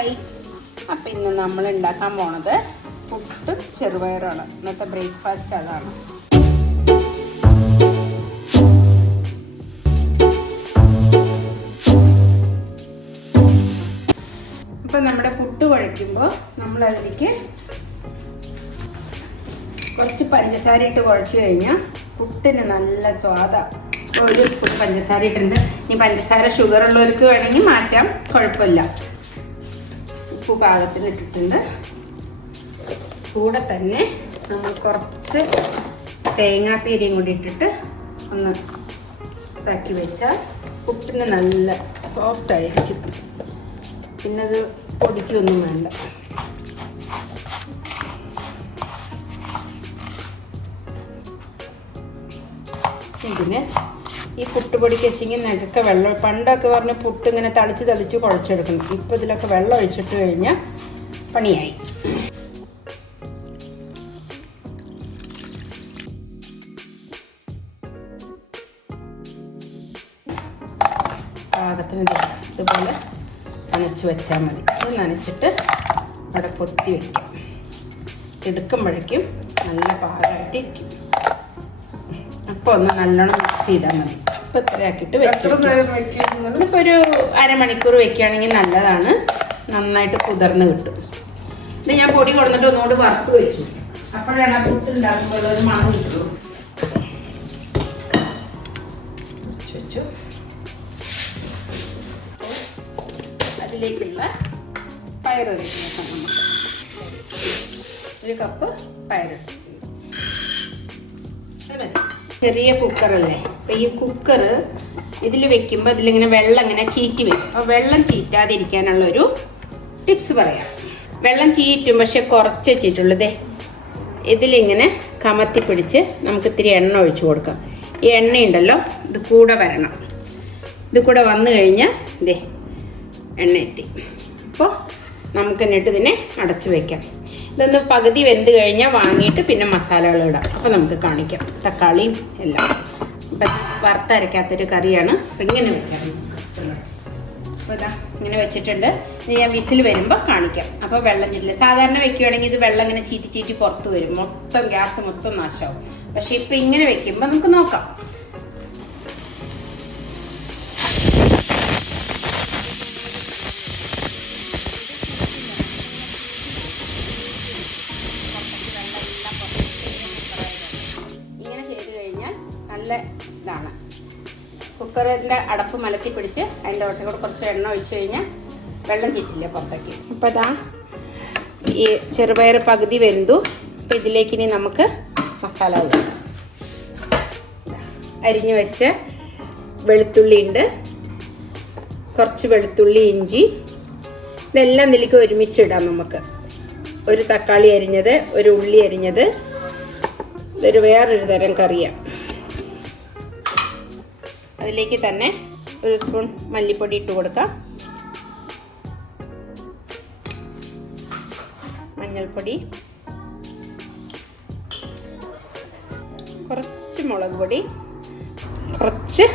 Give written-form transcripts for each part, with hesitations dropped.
Hi. അപ്പം ഇന്ന് നമ്മൾ ഉണ്ടാക്കാൻ പോണത് പുട്ടും ചെറുപയറാണ്. ഇന്നത്തെ ബ്രേക്ക്ഫാസ്റ്റ് അതാണ്. അപ്പം നമ്മുടെ പുട്ട് കുഴയ്ക്കുമ്പോൾ നമ്മൾ അതിലേക്ക് കുറച്ച് പഞ്ചസാര ഇട്ട് കുഴച്ച് കഴിഞ്ഞാൽ പുട്ടിന് നല്ല സ്വാദാണ്. ഒരു സ്പൂൺ പഞ്ചസാര ഇട്ടിട്ടുണ്ട്. ഈ പഞ്ചസാര ഷുഗർ ഉള്ളവർക്ക് വേണമെങ്കിൽ മാറ്റാം, കുഴപ്പമില്ല. ഉപ്പ് പാകത്തിന് ഇട്ടിട്ടുണ്ട്. കൂടെ തന്നെ നമ്മൾ കുറച്ച് തേങ്ങാപ്പീരയും കൂടി ഇട്ടിട്ട് ഒന്ന് ഇതാക്കി വെച്ചാൽ പുട്ടിന് നല്ല സോഫ്റ്റ് ആയിരിക്കും. പിന്നെ അത് പൊടിക്കൊന്നും വേണ്ട. ഇതിന് ഈ പുട്ടുപൊടിക്ക് വെച്ചെങ്കിൽ നിനക്കൊക്കെ വെള്ളം, പണ്ടൊക്കെ പറഞ്ഞ് പുട്ട് ഇങ്ങനെ തളിച്ച് തളിച്ച് കുഴച്ചെടുക്കണം. ഇപ്പം ഇതിലൊക്കെ വെള്ളം ഒഴിച്ചിട്ട് കഴിഞ്ഞാൽ പണിയായി. പാകത്തിന് ഇതുപോലെ നനച്ച് വെച്ചാൽ മതി. ഇത് നനച്ചിട്ട് അവിടെ പൊത്തി വയ്ക്കാം. എടുക്കുമ്പോഴേക്കും നല്ല പാകമായിട്ടിരിക്കും. അപ്പോൾ ഒന്ന് നല്ലോണം മിക്സ് ചെയ്താൽ മതി. ഇപ്പം ഇത്രയാക്കിയിട്ട് വെച്ചിട്ട് ഇപ്പോൾ ഒരു അരമണിക്കൂർ വെക്കുകയാണെങ്കിൽ നല്ലതാണ്. നന്നായിട്ട് കുതിർന്ന് കിട്ടും. ഇത് ഞാൻ പൊടി കൊടുത്തിട്ട് ഒന്നുകൂടി വറുത്ത് വെച്ചു. അപ്പോഴാണ് ആ പുട്ട് ഉണ്ടാക്കുമ്പോൾ ഒരു മണം കിട്ടുള്ളൂ. വെച്ചു. അതിലേക്കുള്ള പയറ് വെക്കാം. നമുക്ക് ഒരു കപ്പ് പയറ്. ചെറിയ കുക്കറല്ലേ, അപ്പം ഈ കുക്കർ ഇതിൽ വെക്കുമ്പോൾ ഇതിലിങ്ങനെ വെള്ളം ഇങ്ങനെ ചീറ്റി വരും. അപ്പോൾ വെള്ളം ചീറ്റാതിരിക്കാനുള്ളൊരു ടിപ്സ് പറയാം. വെള്ളം ചീറ്റും, പക്ഷെ കുറച്ച് ചീറ്റുള്ളതേ. ഇതിലിങ്ങനെ കമത്തി പിടിച്ച് നമുക്ക് ഇത്തിരി എണ്ണ ഒഴിച്ചു കൊടുക്കാം. ഈ എണ്ണയുണ്ടല്ലോ, ഇത് കൂടെ വരണം. ഇത് കൂടെ വന്നു കഴിഞ്ഞാൽ ഇതേ എണ്ണ എത്തി. അപ്പോൾ നമുക്ക് എന്നിട്ട് ഇതിനെ അടച്ചു വയ്ക്കാം. ഇതൊന്ന് പകുതി വെന്ത് കഴിഞ്ഞാൽ വാങ്ങിയിട്ട് പിന്നെ മസാലകൾ ഇടാം. അപ്പോൾ നമുക്ക് കാണിക്കാം, തക്കാളിയും എല്ലാം. അപ്പം വറുത്തരയ്ക്കാത്തൊരു കറിയാണ്. അപ്പം ഇങ്ങനെ വെക്കാം. അപ്പോൾ ഇതാ ഇങ്ങനെ വെച്ചിട്ടുണ്ട്. ഇനി ഞാൻ വിസിൽ വരുമ്പോൾ കാണിക്കാം. അപ്പോൾ വെള്ളം ചില്ല. സാധാരണ വെക്കുകയാണെങ്കിൽ ഇത് വെള്ളം ഇങ്ങനെ ചീറ്റി ചീറ്റി പുറത്ത് വരും, മൊത്തം ഗ്യാസ് മൊത്തം നാശമാവും. പക്ഷെ ഇപ്പം ഇങ്ങനെ വെക്കുമ്പോൾ നമുക്ക് നോക്കാം. നല്ല ഇതാണ്. കുക്കറിൻ്റെ അടപ്പ് മലത്തി പിടിച്ച് അതിൻ്റെ ഒട്ട കൂടെ കുറച്ച് എണ്ണ ഒഴിച്ചു കഴിഞ്ഞാൽ വെള്ളം ചീറ്റില്ല പുറത്തേക്ക്. അപ്പോൾ ഇതാ ഈ ചെറുപയർ പകുതി വെന്തു. അപ്പോൾ ഇതിലേക്ക് ഇനി നമുക്ക് മസാല ഇടാം. അരിഞ്ഞു വെച്ച വെളുത്തുള്ളി ഉണ്ട്, കുറച്ച് വെളുത്തുള്ളി, ഇഞ്ചി, ഇതെല്ലാം ഇതിലേക്ക് ഒരുമിച്ചിടാം. നമുക്ക് ഒരു തക്കാളി അരിഞ്ഞത്, ഒരു ഉള്ളി അരിഞ്ഞത്. ഇതൊരു വേറൊരു തരം കറിയാണ്. അതിലേക്ക് തന്നെ ഒരു സ്പൂൺ മല്ലിപ്പൊടി ഇട്ട് കൊടുക്കാം, മഞ്ഞൾപ്പൊടി, കുറച്ച് മുളക് പൊടി, കുറച്ച്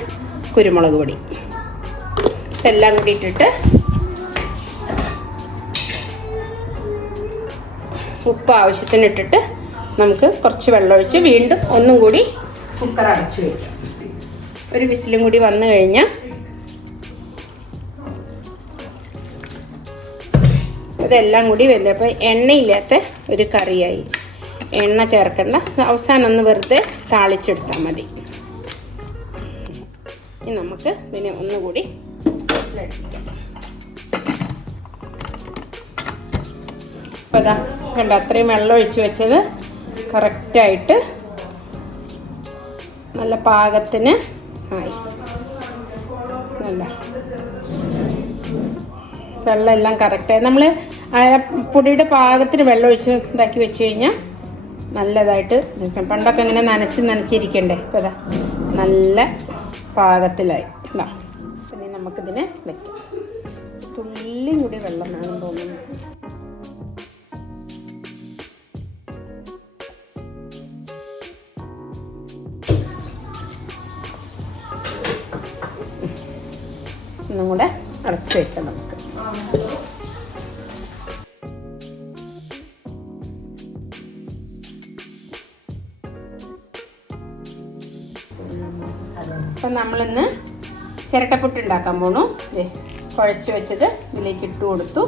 കുരുമുളക് പൊടി, ഇതെല്ലാം കൂടി ഇട്ടിട്ട് ഉപ്പ് ആവശ്യത്തിന് ഇട്ടിട്ട് നമുക്ക് കുറച്ച് വെള്ളമൊഴിച്ച് വീണ്ടും ഒന്നും കൂടി കുക്കർ അടച്ചു വയ്ക്കാം. ഒരു വിസിലും കൂടി വന്നു കഴിഞ്ഞാൽ ഇതെല്ലാം കൂടി വെന്തപ്പോൾ എണ്ണയില്ലാത്ത ഒരു കറിയായി. എണ്ണ ചേർക്കണ്ട, അവസാനം ഒന്ന് വെറുതെ താളിച്ചെടുത്താൽ മതി. ഇനി നമുക്ക് ഇതിനെ ഒന്നുകൂടി അപ്പോൾ ഇതാ കണ്ട, അത്രയും വെള്ളം ഒഴിച്ച് വെച്ചത് കറക്റ്റായിട്ട് നല്ല പാകത്തിന് ആയി. നല്ല വെള്ളം എല്ലാം കറക്റ്റായി. നമ്മൾ പൊടിയുടെ പാകത്തിന് വെള്ളം ഒഴിച്ച് ഇതാക്കി വെച്ച് കഴിഞ്ഞാൽ നല്ലതായിട്ട് നിൽക്കണം. പണ്ടൊക്കെ ഇങ്ങനെ നനച്ചിരിക്കണ്ടേ. ഇപ്പോൾ ഇതാ നല്ല പാകത്തിലായി. ഇതാ പിന്നെ നമുക്കിതിനെ വെക്കാം. തുള്ളിയും കൂടി വെള്ളം വേണം തോന്നുന്നു. ഒന്നും കൂടെ അടച്ചു വെക്കാം നമുക്ക്. അപ്പം നമ്മളിന്ന് ചിരട്ടപ്പുട്ട് ഉണ്ടാക്കാൻ പോണു. കുഴച്ച് വെച്ചത് ഇതിലേക്ക് ഇട്ട് കൊടുത്തു.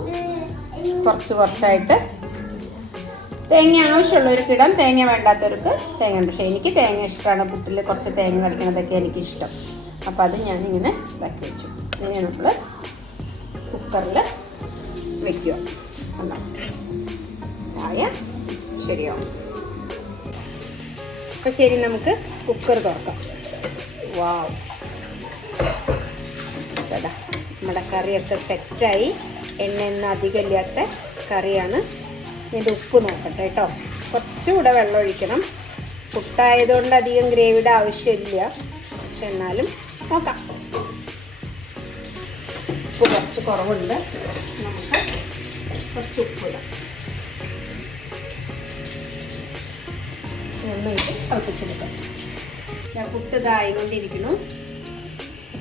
കുറച്ചായിട്ട് തേങ്ങ ആവശ്യമുള്ളവർക്ക് ഇടാം, തേങ്ങ വേണ്ടാത്തവർക്ക് തേങ്ങ. പക്ഷേ എനിക്ക് തേങ്ങ ഇഷ്ടമാണ്. പുട്ടിൽ കുറച്ച് തേങ്ങ കടിക്കണതൊക്കെ എനിക്കിഷ്ടം. അപ്പം അത് ഞാനിങ്ങനെ ഇതാക്കി വെച്ചു. ഇതിനെ നമ്മൾ കുക്കറിൽ വെക്കുക. ആയ ശരിയാവും. അപ്പം ശരി, നമുക്ക് കുക്കർ തുറക്കാം. വാവ്, നമ്മുടെ കറിയൊക്കെ സെറ്റായി. എണ്ണയൊന്നും അധികം ഇല്ലാത്ത കറിയാണ്. ഇതിൻ്റെ ഉപ്പ് നോക്കട്ടെ കേട്ടോ. കുറച്ചുകൂടെ വെള്ളം ഒഴിക്കണം. പുട്ടായതുകൊണ്ട് അധികം ഗ്രേവിയുടെ ആവശ്യമില്ല. പക്ഷെ എന്നാലും നോക്കാം. ഉപ്പ് കുറച്ച് കുറവുണ്ട്. നമുക്ക് കുറച്ച് ഉപ്പിടാം. ഒന്നിട്ട് തിളപ്പിച്ചെടുക്കാം. ഞാൻ പുട്ട് ഇതായിക്കൊണ്ടിരിക്കുന്നു.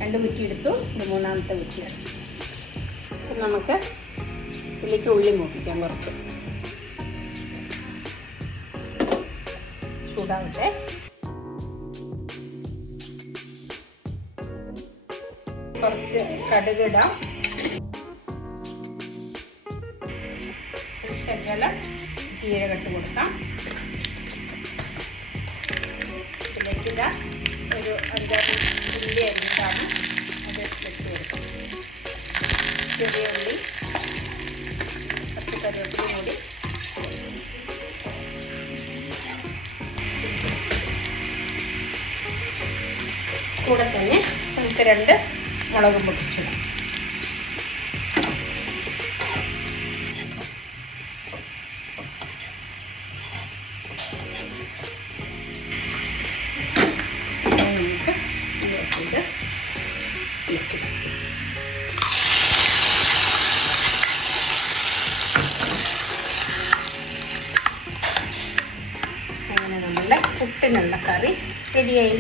2 കുറ്റി എടുത്തു. ഇത് 3ാമത്തെ കുറ്റിയാണ്. അപ്പം നമുക്ക് ഇതിലേക്ക് ഉള്ളി മൂപ്പിക്കാം. കുറച്ച് ചൂടാവട്ടെ. കുറച്ച് കടുകിടാം. ശകലം ജീരകം ഇട്ട് കൊടുക്കാം. ഇതിലേക്ക് ഇതാ ഒരു 5-6 ഉള്ളി അരിഞ്ഞിട്ടാണ് അത് വെച്ച് കൊടുക്കാം. ചെറിയ ഉള്ളി, കുറച്ച് കറിവേപ്പില കൂടി. കൂടെ തന്നെ നമുക്ക് 2 മുളകും പൊട്ടിച്ചിടാം. നമുക്ക് ഇതിലേക്ക് അങ്ങനെ നമ്മളുടെ പുട്ടിനുള്ള കറി റെഡിയായി.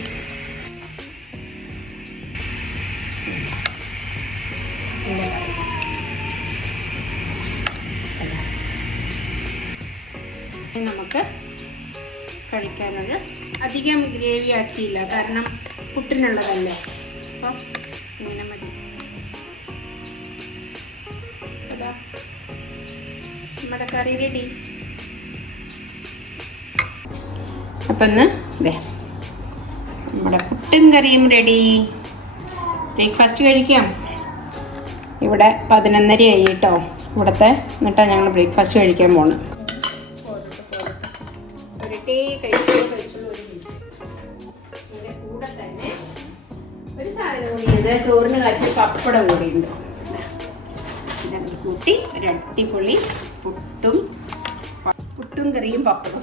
നമുക്ക് കഴിക്കാനുള്ള അധികം ഗ്രേവി ആക്കിയില്ല, കാരണം പുട്ടിനുള്ളതല്ലേ. അപ്പം ഇങ്ങനെ മതി. അതാ നമ്മുടെ കറി റെഡി. അപ്പം ഇന്ന് നമ്മുടെ പുട്ടും കറിയും റെഡി. ബ്രേക്ക്ഫാസ്റ്റ് കഴിക്കാം. ഇവിടെ 11:30 ആയി കേട്ടോ ഇവിടുത്തെ. എന്നിട്ടാണ് ഞങ്ങൾ ബ്രേക്ക്ഫാസ്റ്റ് കഴിക്കാൻ പോകണം. കൂടെ തന്നെ ഒരു സാധനം കൂടിയുണ്ട്. ചോറിന് കാച്ചിയ പപ്പടം കൂടിയുണ്ട്. കൂട്ടി ഒരു അടിപൊളി പുട്ടും കറിയും പപ്പടം.